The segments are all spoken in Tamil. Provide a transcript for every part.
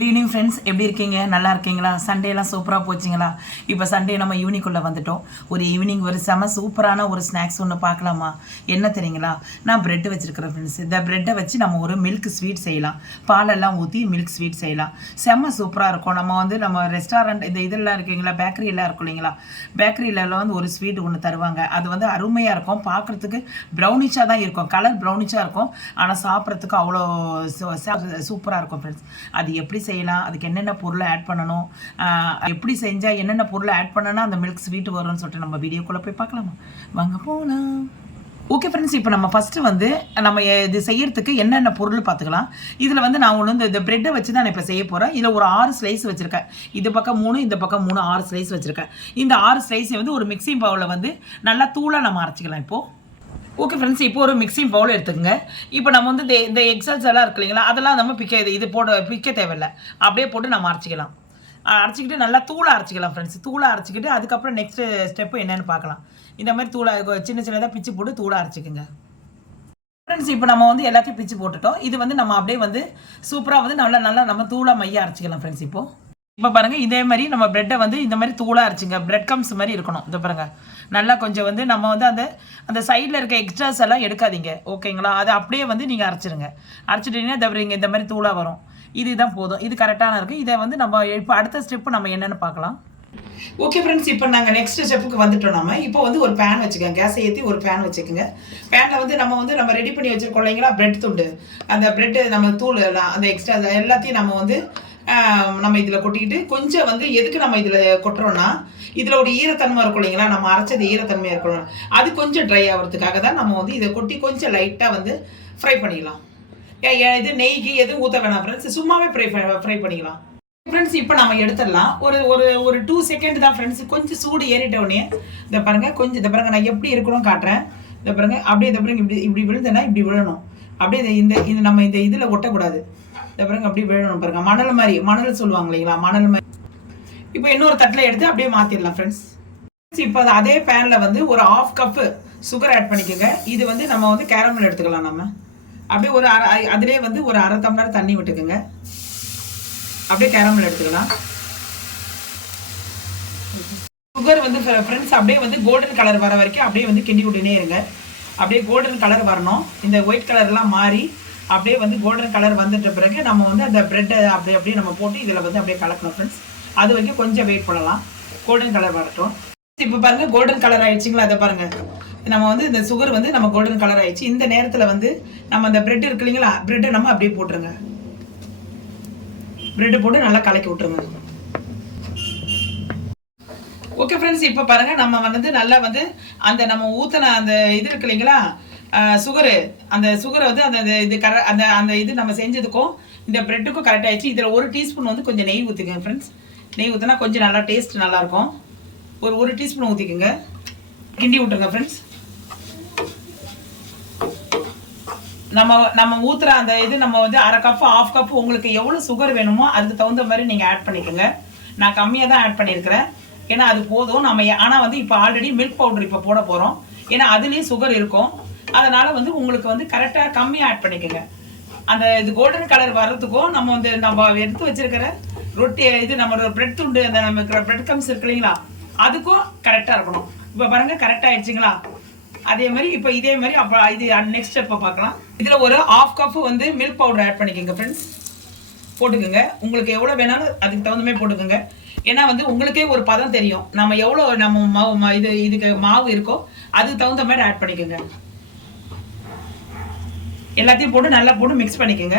குட் ஈவினிங் ஃப்ரெண்ட்ஸ் எப்படி இருக்கீங்க? நல்லா இருக்கீங்களா? சண்டேலாம் சூப்பராக போச்சுங்களா? இப்போ சண்டே நம்ம ஈவினிங்குள்ளே வந்துட்டோம். ஒரு ஈவினிங் ஒரு செம சூப்பரான ஒரு ஸ்நாக்ஸ் ஒன்று பார்க்கலாமா? என்ன தெரியுங்களா? நான் ப்ரெட்டு வச்சுருக்கிறேன் ஃப்ரெண்ட்ஸ் இந்த ப்ரெட்டை வச்சு நம்ம ஒரு மில்க் ஸ்வீட் செய்யலாம். பாலெல்லாம் ஊற்றி மில்க் ஸ்வீட் செய்யலாம். செம்ம சூப்பராக இருக்கும். நம்ம வந்து நம்ம ரெஸ்டாரண்ட் இந்த இதெல்லாம் இருக்கீங்களா? பேக்கரியெல்லாம் இருக்கும் இல்லைங்களா? பேக்கரியிலலாம் வந்து ஒரு ஸ்வீட் ஒன்று தருவாங்க. அது வந்து அருமையாக இருக்கும். பார்க்குறதுக்கு ப்ரௌனிஷாக தான் இருக்கும். கலர் ப்ரௌனிஷாக இருக்கும். ஆனால் சாப்பிட்றதுக்கு அவ்வளோ சூப்பராக இருக்கும் ஃப்ரெண்ட்ஸ் அது எப்படி செய்யலாம். அதுக்கு என்னென்ன பொருளை ஆட் பண்ணணும்? எப்படி செஞ்சால் என்னென்ன பொருளை ஆட் பண்ணனா அந்த மில்க் ஸ்வீட் வரும்னு சொல்லிட்டு நம்ம வீடியோக்குள்ளே போய் பார்க்கலாமா? வாங்க போகலாம் ஓகே ஃப்ரெண்ட்ஸ் இப்போ நம்ம ஃபஸ்ட்டு வந்து நம்ம இது செய்யறதுக்கு என்னென்ன பொருள் பார்த்துக்கலாம். இதில் வந்து நான் ஒன்று வந்து இந்த ப்ரெட்டை வச்சு தான் நான் இப்போ செய்ய போகிறேன் இதில் ஒரு ஆறு ஸ்லைஸ் வச்சுருக்கேன். இது பக்கம் மூணு இந்த பக்கம் மூணு ஆறு ஸ்லைஸ் வச்சுருக்கேன். இந்த ஆறு ஸ்லைஸை வந்து ஒரு மிக்சிங் பவுலில் வந்து நல்லா தூளாக நம்ம அரைச்சிக்கலாம் இப்போது ஓகே ஃப்ரெண்ட்ஸ் இப்போ ஒரு மிக்சிங் பவுல் எடுத்துக்கங்க. இப்போ நம்ம வந்து இந்த எக்ஸல்ஸ் எல்லாம் இருக்கு இல்லைங்களா அதெல்லாம் நம்ம பிக்க இது இது போட பிக்க தேவையில்லை. அப்படியே போட்டு நம்ம அரைச்சிக்கலாம். அரைச்சிக்கிட்டு நல்லா தூளை அரைச்சிக்கலாம் ஃப்ரெண்ட்ஸ் தூளை அரைச்சிக்கிட்டு அதுக்கப்புறம் நெக்ஸ்ட் ஸ்டெப்பு என்னென்னு பார்க்கலாம். இந்த மாதிரி தூளை சின்ன சின்னதாக பிச்சு போட்டு தூளை அரைச்சிக்கோங்க. ஃப்ரெண்ட்ஸ் இப்போ நம்ம வந்து எல்லாத்தையும் பிச்சு போட்டுட்டோம். இது வந்து நம்ம அப்படியே வந்து சூப்பராக வந்து நல்லா நல்லா நம்ம தூளை மைய அரைச்சிக்கலாம் ஃப்ரெண்ட்ஸ் இப்போ. இப்போ பாருங்க இதே மாதிரி நம்ம பிரெட்டை வந்து இந்த மாதிரி தூளாக அரைச்சிங்க. பிரெட் கம்ஸ் மாதிரி இருக்கணும். இந்த பாருங்க. நல்லா கொஞ்சம் வந்து நம்ம வந்து அந்த அந்த சைடில் இருக்க எக்ஸ்ட்ராஸ் எல்லாம் எடுக்காதீங்க. ஓகேங்களா அதை அப்படியே வந்து நீங்கள் அரைச்சிருங்க. அரைச்சிட்டீங்கன்னா தவிரங்க இந்த மாதிரி தூளாக வரும். இதுதான் போதும். இது கரெக்டான இருக்குது இதை வந்து நம்ம இப்போ அடுத்த ஸ்டெப்பு நம்ம என்னென்னு பார்க்கலாம். ஓகே ஃப்ரெண்ட்ஸ் இப்போ நாங்கள் நெக்ஸ்ட் ஸ்டெப்புக்கு வந்துட்டோம் நம்ம இப்போ வந்து ஒரு பேன் வச்சுக்கோங்க. கேஸை ஏற்றி ஒரு பேன் வச்சுக்கோங்க. பேனில் வந்து நம்ம வந்து நம்ம ரெடி பண்ணி வச்சுருக்கோம் இல்லைங்களா? பிரெட் துண்டு. அந்த பிரெட்டு நம்ம தூள் எல்லாம் அந்த எக்ஸ்ட்ரா எல்லாத்தையும் நம்ம வந்து நம்ம இதில் கொட்டிக்கிட்டு கொஞ்சம் வந்து எதுக்கு நம்ம இதில் கொட்டுறோம்னா இதில் ஒரு ஈரத்தன்மை இருக்கும் இல்லைங்களா? நம்ம அரைச்சது ஈரத்தன்மையாக இருக்கணும் அது கொஞ்சம் ட்ரை ஆகிறதுக்காக தான் நம்ம வந்து இதை கொட்டி கொஞ்சம் லைட்டாக வந்து ஃப்ரை பண்ணிக்கலாம் ஏ- ஏ- இது நெய்க்கு எதுவும் ஊற்ற வேணாம் ஃப்ரெண்ட்ஸ் சும்மாவே ஃப்ரை ஃப்ரை பண்ணிக்கலாம். ஃப்ரெண்ட்ஸ் இப்போ நம்ம எடுத்துடலாம். ஒரு ஒரு ஒரு டூ செகண்ட் தான் ஃப்ரெண்ட்ஸ் கொஞ்சம் சூடு ஏறிட்டவுடனே இதை இந்த கொஞ்சம் இந்த பாருங்கள் நான் எப்படி இருக்கணும் காட்டுறேன். இந்த பாருங்க அப்படியே இந்த பாருங்க இப்படி இப்படி விழுந்தேன்னா இப்படி விழணும். அப்படியே இந்த- இந்த இந்த நம்ம இந்த இதில் ஒட்டக்கூடாது. பாருங்க அப்படியே விழணும் பாருங்க. மணல் மாதிரி மணல் சொல்லுவாங்க இல்லைங்களா? மணல் மாதிரி. இப்போ இன்னொரு தட்டில் எடுத்து அப்படியே மாற்றிடலாம் ஃப்ரெண்ட்ஸ் இப்போ அது அதே பேனில் வந்து ஒரு ஆஃப் கப்பு சுகர் ஆட் பண்ணிக்கோங்க. இது வந்து நம்ம வந்து கேரமல் எடுத்துக்கலாம் நம்ம. அப்படியே ஒரு அரை அதிலே வந்து ஒரு அரை டம்ளர் தண்ணி விட்டுக்குங்க. அப்படியே கேரமல் எடுத்துக்கலாம். சுகர் வந்து ஃப்ரெண்ட்ஸ் அப்படியே வந்து கோல்டன் கலர் வர வரைக்கும் அப்படியே வந்து கிண்டி விட்டுனே இருங்க. அப்படியே கோல்டன் கலர் வரணும். இந்த ஒயிட் கலர்லாம் மாறி அப்படியே வந்து கோல்டன் கலர் வந்துட்ட பிறகு நம்ம வந்து அந்த ப்ரெட்டை அப்படியே அப்படியே நம்ம போட்டு இதில் வந்து அப்படியே கலக்கணும் ஃப்ரெண்ட்ஸ் அது வரைக்கும் கொஞ்சம் வெயிட் பண்ணலாம். கோல்டன் கலர் வரட்டும். இப்போ பாருங்கள் கோல்டன் கலர் ஆயிடுச்சுங்களா? அதை பாருங்கள் நம்ம வந்து இந்த சுகர் வந்து நம்ம கோல்டன் கலர் ஆயிடுச்சு. இந்த நேரத்தில் வந்து நம்ம அந்த பிரெட் இருக்கு இல்லைங்களா? பிரெட்டை நம்ம அப்படியே போட்டுருங்க. ப்ரெட்டு போட்டு நல்லா கலக்கி விட்டுருங்க. ஓகே ஃப்ரெண்ட்ஸ் இப்போ பாருங்கள் நம்ம வந்து நல்லா வந்து அந்த நம்ம ஊற்றின அந்த இது இருக்கு இல்லைங்களா? சுகரு. அந்த சுகரை வந்து அந்த அந்த இது கர அந்த அந்த இது நம்ம செஞ்சதுக்கும் இந்த ப்ரெட்டுக்கும் கரெக்ட் ஆயிடுச்சு. இதில் ஒரு டீஸ்பூன் வந்து கொஞ்சம் நெய் ஊற்றிக்கோங்க ஃப்ரெண்ட்ஸ் நெய் ஊற்றினா கொஞ்சம் நல்லா டேஸ்ட் நல்லாயிருக்கும். ஒரு ஒரு டீஸ்பூன் ஊற்றிக்கோங்க கிண்டி விட்டுருங்க ஃப்ரெண்ட்ஸ் நம்ம நம்ம ஊற்றுற அந்த இது நம்ம வந்து அரை கப் ஆஃப் கப் உங்களுக்கு எவ்வளோ சுகர் வேணுமோ அதுக்கு தகுந்த மாதிரி நீங்கள் ஆட் பண்ணிக்கோங்க. நான் கம்மியாக தான் ஆட் பண்ணியிருக்கிறேன். ஏன்னா அது போதும். நம்ம ஆனால் வந்து இப்போ ஆல்ரெடி மில்க் பவுடர் இப்போ போட போகிறோம் ஏன்னா அதுலேயும் சுகர் இருக்கும். அதனால் வந்து உங்களுக்கு வந்து கரெக்டாக கம்மியாக ஆட் பண்ணிக்கோங்க. அந்த இது கோல்டன் கலர் வர்றதுக்கும் நம்ம வந்து நம்ம எடுத்து வச்சிருக்கிற ரொட்டி இது நம்மளோட பிரெட் துண்டு அந்த நம்ம பிரெட் கம்ஸ் இருக்கு இல்லைங்களா? அதுக்கும் கரெக்டாக இருக்கணும். இப்போ பாருங்க கரெக்டாக ஆயிடுச்சுங்களா? அதே மாதிரி இப்போ இதே மாதிரி அப்போ இது நெக்ஸ்ட் ஸ்டெப்பை பார்க்கலாம். இதில் ஒரு ஆஃப் கப் வந்து மில்க் பவுடர் ஆட் பண்ணிக்கோங்க ஃப்ரெண்ட்ஸ் போட்டுக்கோங்க. உங்களுக்கு எவ்வளோ வேணாலும் அதுக்கு தகுந்த மாதிரி போட்டுக்கோங்க. ஏன்னா வந்து உங்களுக்கே ஒரு பதம் தெரியும். நம்ம எவ்வளோ நம்ம மாவு மா- இது இதுக்கு மாவு இருக்கோ அதுக்கு தகுந்த மாதிரி ஆட் பண்ணிக்கோங்க. எல்லாத்தையும் போட்டு நல்லா போட்டு மிக்ஸ் பண்ணிக்கோங்க.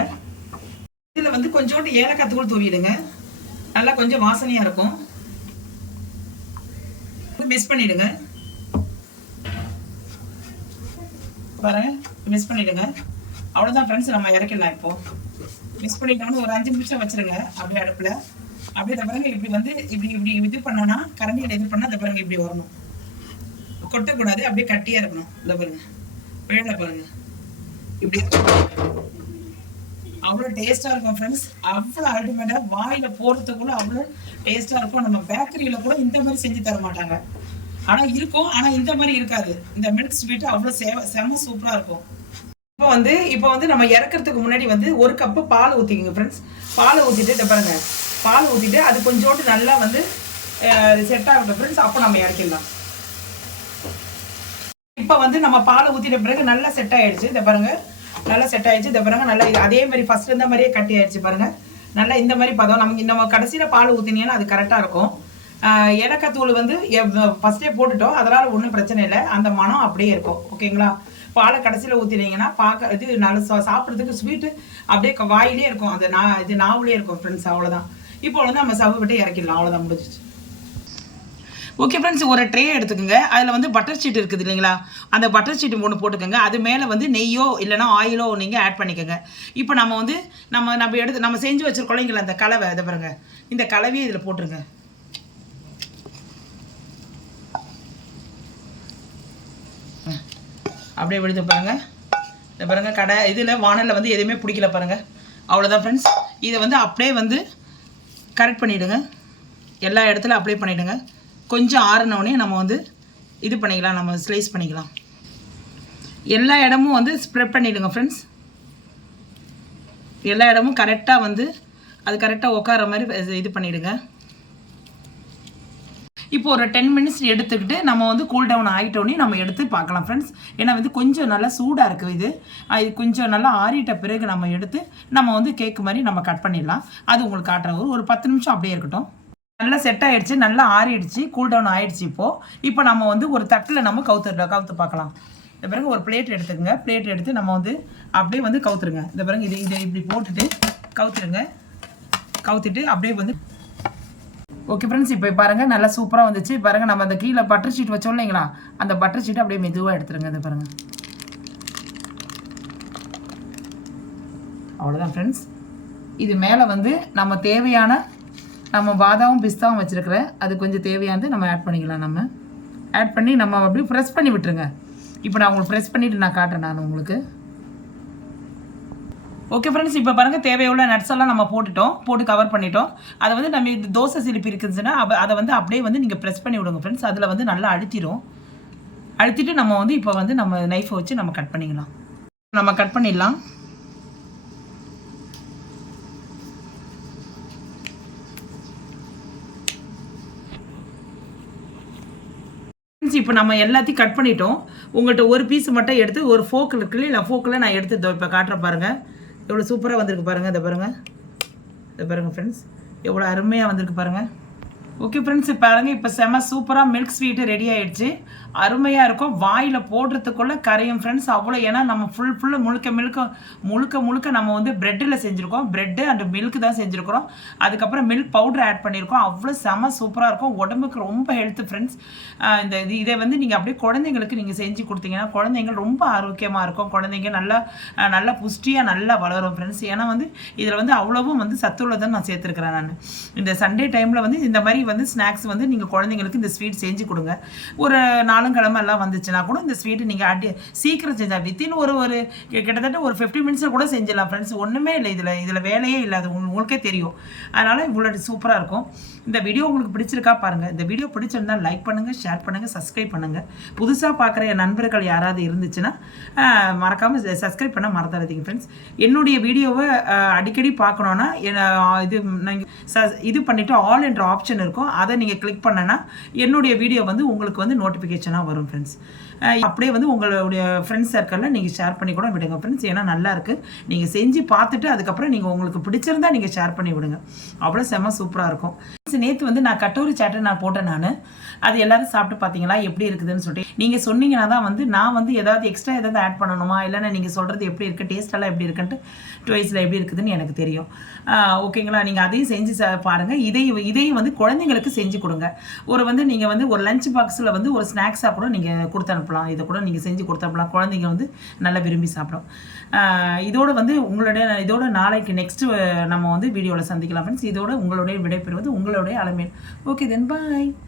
இதில் வந்து கொஞ்சோண்டு ஏலக்காய் தூள் தூவிடுங்க. நல்லா கொஞ்சம் வாசனையாக இருக்கும். மிக்ஸ் பண்ணிடுங்க. பாருங்க மிஸ் பண்ணிடுங்க. அவ்வளோதான் ஃப்ரெண்ட்ஸ் நம்ம இறக்கிடலாம் இப்போ. மிஸ் பண்ணிட்டோம்னு ஒரு அஞ்சு நிமிஷம் வச்சிருங்க அப்படியே அடுப்பில். அப்படியே இந்த இப்படி வந்து இப்படி இப்படி இது பண்ணோன்னா கரண்டியில் இது பண்ணால் இந்த பிறகு இப்படி வரணும். கொட்டக்கூடாது அப்படியே கட்டியாக இருக்கணும். இந்த பாருங்க. வேலை பாருங்கள் இப்படி அவ்வளோ டேஸ்ட்டாக இருக்கும் ஃப்ரெண்ட்ஸ் அவ்வளோ அல்டிமேட்டாக வாயில் போடுறதுக்குள்ள அவ்வளோ டேஸ்ட்டாக இருக்கும். நம்ம பேக்கரியில் கூட இந்த மாதிரி செஞ்சு தர மாட்டாங்க. ஆனால் இருக்கும் ஆனால் இந்த மாதிரி இருக்காது. இந்த மில்க் ஸ்வீட்டு அவ்வளோ சேவ செம சூப்பராக இருக்கும். இப்போ வந்து இப்போ வந்து நம்ம இறக்கிறதுக்கு முன்னாடி வந்து ஒரு கப்பு பால் ஊற்றிக்கோங்க ஃப்ரெண்ட்ஸ் பால் ஊற்றிட்டு இதை பாருங்க. பால் ஊற்றிட்டு அது கொஞ்சோண்டு நல்லா வந்து செட் ஆகட்டும் ஃப்ரெண்ட்ஸ் அப்போ நம்ம இறக்கிடலாம். இப்போ வந்து நம்ம பால் ஊற்றிட்ட பிறகு நல்லா செட் ஆயிடுச்சு. இதை பாருங்க. நல்லா செட் ஆயிடுச்சு. இதை பாருங்க. நல்லா இது அதே மாதிரி ஃபர்ஸ்ட் இருந்த மாதிரியே கட்டி ஆயிடுச்சு பாருங்க. நல்லா இந்த மாதிரி பதம். நமக்கு நம்ம கடைசியில் பால் ஊற்றினீங்கன்னா அது கரெக்டாக இருக்கும். ஆஹ் வந்து ஃபஸ்ட்டே போட்டுட்டோம். அதனால் ஒன்றும் பிரச்சனை இல்லை. அந்த மனம் அப்படியே இருக்கும். ஓகேங்களா பாலை கடைசியில் ஊற்றினீங்கன்னா பார்க்க இது நல்ல சா- சாப்பிட்றதுக்கு ஸ்வீட்டு அப்படியே வாயிலே இருக்கும். அது நான் இது நாவலே இருக்கும் ஃப்ரெண்ட்ஸ் அவ்வளோதான் இப்போ வந்து நம்ம சவு விட்டு இறக்கிடலாம். அவ்வளோதான் முடிஞ்சிச்சு. ஓகே ஃப்ரெண்ட்ஸ் ஒரு ட்ரே எடுத்துக்கோங்க. அதில் வந்து பட்டர் ஷீட் இருக்குது இல்லைங்களா? அந்த பட்டர் ஷீட் ஒன்று போட்டுக்கோங்க. அது மேலே வந்து நெய்யோ இல்லைனா ஆயிலோ நீங்கள் ஆட் பண்ணிக்கோங்க. இப்போ நம்ம வந்து நம்ம நம்ம எடுத்து நம்ம செஞ்சு வச்சுருக்கோம் இல்லைங்களா அந்த கலவை இதை பாருங்க. இந்த கலவையை இதில் போட்டுருங்க. அப்படியே விழுது பாருங்க. இதை பாருங்க கடை இதில் வானலில் வந்து எதுவுமே பிடிக்கல பாருங்கள் அவ்வளோதான் ஃப்ரெண்ட்ஸ் இதை வந்து அப்படியே வந்து கரெக்ட் பண்ணிவிடுங்க எல்லா இடத்துல அப்ளை பண்ணிவிடுங்க கொஞ்சம் ஆறினோடனே நம்ம வந்து இது பண்ணிக்கலாம் நம்ம ஸ்லைஸ் பண்ணிக்கலாம். எல்லா இடமும் வந்து ஸ்ப்ரெட் பண்ணிவிடுங்க ஃப்ரெண்ட்ஸ் எல்லா இடமும் கரெக்டாக வந்து அது கரெக்டாக உட்கார மாதிரி இது பண்ணிவிடுங்க இப்போ ஒரு டென் மினிட்ஸ் எடுத்துக்கிட்டு நம்ம வந்து கூல் டவுன் ஆகிட்டோன்னே நம்ம எடுத்து பார்க்கலாம் ஃப்ரெண்ட்ஸ் ஏன்னா வந்து கொஞ்சம் நல்லா சூடாக இருக்குது இது. அது இது கொஞ்சம் நல்லா ஆறிட்ட பிறகு நம்ம எடுத்து நம்ம வந்து கேக் மாதிரி நம்ம கட் பண்ணிடலாம். அது உங்களுக்கு காட்டுற ஒரு ஒரு பத்து நிமிஷம் அப்படியே இருக்கட்டும். நல்லா செட் ஆயிடுச்சு நல்லா ஆறிடுச்சு கூல் டவுன் ஆயிடுச்சு இப்போது இப்போ நம்ம வந்து ஒரு தட்டில் நம்ம கவுத்து கவுத்து பார்க்கலாம். இந்த பிறகு ஒரு பிளேட் எடுத்துக்கோங்க. பிளேட் எடுத்து நம்ம வந்து அப்படியே வந்து கவுத்துருங்க இந்த பிறகு இது இதை இப்படி போட்டுட்டு கவுத்துருங்க கவுத்துட்டு அப்படியே வந்து ஓகே ஃப்ரெண்ட்ஸ் இப்போ பாருங்க நல்லா சூப்பராக வந்துச்சு. பாருங்க நம்ம அந்த கீழே பட்டர் ஷீட் வச்சோம் இல்லைங்களா? அந்த பட்டர் ஷீட்டை அப்படியே மெதுவாக எடுத்துருங்க இந்த பாருங்க. அவ்வளோதான் ஃப்ரெண்ட்ஸ் இது மேலே வந்து நம்ம தேவையான நம்ம பாதாவும் பிஸ்தாவும் வச்சுருக்கிறேன் அது கொஞ்சம் தேவையானது நம்ம ஆட் பண்ணிக்கலாம் நம்ம. ஆட் பண்ணி நம்ம அப்படியே ப்ரெஸ் பண்ணி விட்டுருங்க. இப்போ நான் உங்களுக்கு ப்ரெஸ் பண்ணிவிட்டு நான் காட்டுறேன் நான் உங்களுக்கு. ஓகே ஃப்ரெண்ட்ஸ் இப்போ பாருங்கள் தேவையுள்ள நட்ஸ் எல்லாம் நம்ம போட்டுட்டோம் போட்டு கவர் பண்ணிட்டோம். அதை வந்து நம்ம இது தோசை சிலிப்பி இருக்குதுன்னா அதை வந்து அப்படியே வந்து நீங்கள் ப்ரெஸ் பண்ணி விடுங்க ஃப்ரெண்ட்ஸ் அதில் வந்து நல்லா அழுத்திடும் அழுத்திட்டு நம்ம வந்து இப்போ வந்து நம்ம நைஃபை வச்சு நம்ம கட் பண்ணிக்கலாம். நம்ம கட் பண்ணிடலாம். இப்போ நம்ம எல்லாத்தையும் கட் பண்ணிட்டோம். உங்கள்கிட்ட ஒரு பீஸ் மட்டும் எடுத்து ஒரு ஃபோக்கில் இருக்கு இல்லை ஃபோக்கில் நான் எடுத்து இப்போ காட்டுறேன் பாருங்கள் எவ்வளோ சூப்பராக வந்திருக்கு பாருங்கள் இதை பாருங்கள் இதை பாருங்கள் ஃப்ரெண்ட்ஸ் எவ்வளோ அருமையாக வந்திருக்கு பாருங்கள் ஓகே ஃப்ரெண்ட்ஸ் பாருங்கள் இப்போ செம சூப்பராக மில்க் ஸ்வீட்டு ரெடி ஆயிடுச்சு. அருமையாக இருக்கும். வாயில் போடுறதுக்குள்ளே கரையும் ஃப்ரெண்ட்ஸ் அவ்வளோ ஏன்னா நம்ம ஃபுல் ஃபுல்லு முழுக்க முழுக்க முழுக்க முழுக்க நம்ம வந்து ப்ரெட்டில் செஞ்சுருக்கோம். ப்ரெட்டு அண்ட் மில்க் தான் செஞ்சுருக்கிறோம். அதுக்கப்புறம் மில்க் பவுடர் ஆட் பண்ணியிருக்கோம் அவ்வளோ செம சூப்பராக இருக்கும். உடம்புக்கு ரொம்ப ஹெல்த்து ஃப்ரெண்ட்ஸ் இந்த இது இதை வந்து நீங்கள் அப்படியே குழந்தைங்களுக்கு நீங்கள் செஞ்சு கொடுத்தீங்கன்னா குழந்தைங்க ரொம்ப ஆரோக்கியமாக இருக்கும். குழந்தைங்க நல்லா நல்லா புஷ்டியாக நல்லா வளரும் ஃப்ரெண்ட்ஸ் ஏன்னா வந்து இதில் வந்து அவ்வளவும் வந்து சத்துள்ளதை நான் சேர்த்துருக்கிறேன் நான். இந்த சண்டே டைமில் வந்து இந்த மாதிரி வந்து ஸ்நாக்ஸ் வந்து நீங்கள் குழந்தைங்களுக்கு இந்த ஸ்வீட் செஞ்சு கொடுங்க. ஒரு நாளும் கிழமை எல்லாம் வந்துச்சுன்னா கூட இந்த ஸ்வீட்டு நீங்கள் அடி சீக்கிரம் செஞ்சால் வித்தின் ஒரு ஒரு கிட்டத்தட்ட ஒரு ஃபிஃப்டி மினிட்ஸில் கூட செஞ்சிடலாம் ஃப்ரெண்ட்ஸ் ஒன்றுமே இல்லை இதில் இதில் வேலையே இல்லை அது உங்களுக்கே தெரியும். அதனால் இவ்வளோ சூப்பராக இருக்கும். இந்த வீடியோ உங்களுக்கு பிடிச்சிருக்கா பாருங்கள் இந்த வீடியோ பிடிச்சிருந்தா லைக் பண்ணுங்கள் ஷேர் பண்ணுங்கள் சப்ஸ்கிரைப் பண்ணுங்கள் புதுசாக பார்க்குற என் நண்பர்கள் யாராவது இருந்துச்சுன்னா மறக்காமல் சப்ஸ்கிரைப் பண்ண மறந்துடாதீங்க ஃப்ரெண்ட்ஸ் என்னுடைய வீடியோவை அடிக்கடி பார்க்கணுன்னா என்ன, இது இது பண்ணிவிட்டு ஆல் என்ற ஆப்ஷன் இருக்கும். அதை நீங்கள் கிளிக் பண்ணனா என்னுடைய வீடியோ வந்து உங்களுக்கு வந்து நோட்டிஃபிகேஷனாக வரும் ஃப்ரெண்ட்ஸ் அப்படியே வந்து உங்களுடைய ஃப்ரெண்ட்ஸ் சர்க்கிளில் நீங்கள் ஷேர் பண்ணி கூட விடுங்க. ஃப்ரெண்ட்ஸ் ஏன்னா நல்லா இருக்குது நீங்கள் செஞ்சு பார்த்துட்டு அதுக்கப்புறம் நீங்கள் உங்களுக்கு பிடிச்சிருந்தா நீங்கள் ஷேர் பண்ணி விடுங்க. அவ்வளோ செம்ம சூப்பராக இருக்கும். நேற்று வந்து நான் கட்டோரி சாட்டை நான் போட்டேன் நான். அது எல்லாரும் சாப்பிட்டு பார்த்தீங்களா எப்படி இருக்குதுன்னு சொல்லிட்டு. நீங்கள் சொன்னீங்கன்னா தான் வந்து நான் வந்து ஏதாவது எக்ஸ்ட்ரா ஏதாவது ஆட் பண்ணணுமா? இல்லைன்னா நீங்கள் சொல்கிறது எப்படி இருக்குது டேஸ்ட்டெல்லாம் எப்படி இருக்குன்ட்டு டுவைஸில் எப்படி இருக்குதுன்னு எனக்கு தெரியும். ஓகேங்களா நீங்கள் அதையும் செஞ்சு பாருங்கள் இதையும் இதையும் வந்து குழந்தைங்களுக்கு செஞ்சு கொடுங்க. ஒரு வந்து நீங்கள் வந்து ஒரு லஞ்ச் பாக்ஸில் வந்து ஒரு ஸ்நாக்ஸாக கூட நீங்கள் கொடுத்து அனுப்பலாம் இதை கூட நீங்கள் செஞ்சு கொடுத்தப்பலாம் குழந்தைங்க வந்து நல்லா விரும்பி சாப்பிடும். ஆஹ் இதோட வந்து உங்களுடைய இதோட நாளைக்கு நெக்ஸ்ட்டு நம்ம வந்து வீடியோவில் சந்திக்கலாம் ஃப்ரெண்ட்ஸ் இதோட உங்களுடைய விடைபெறுவது உங்களுடைய அலமேல். ஓகே தென் பாய்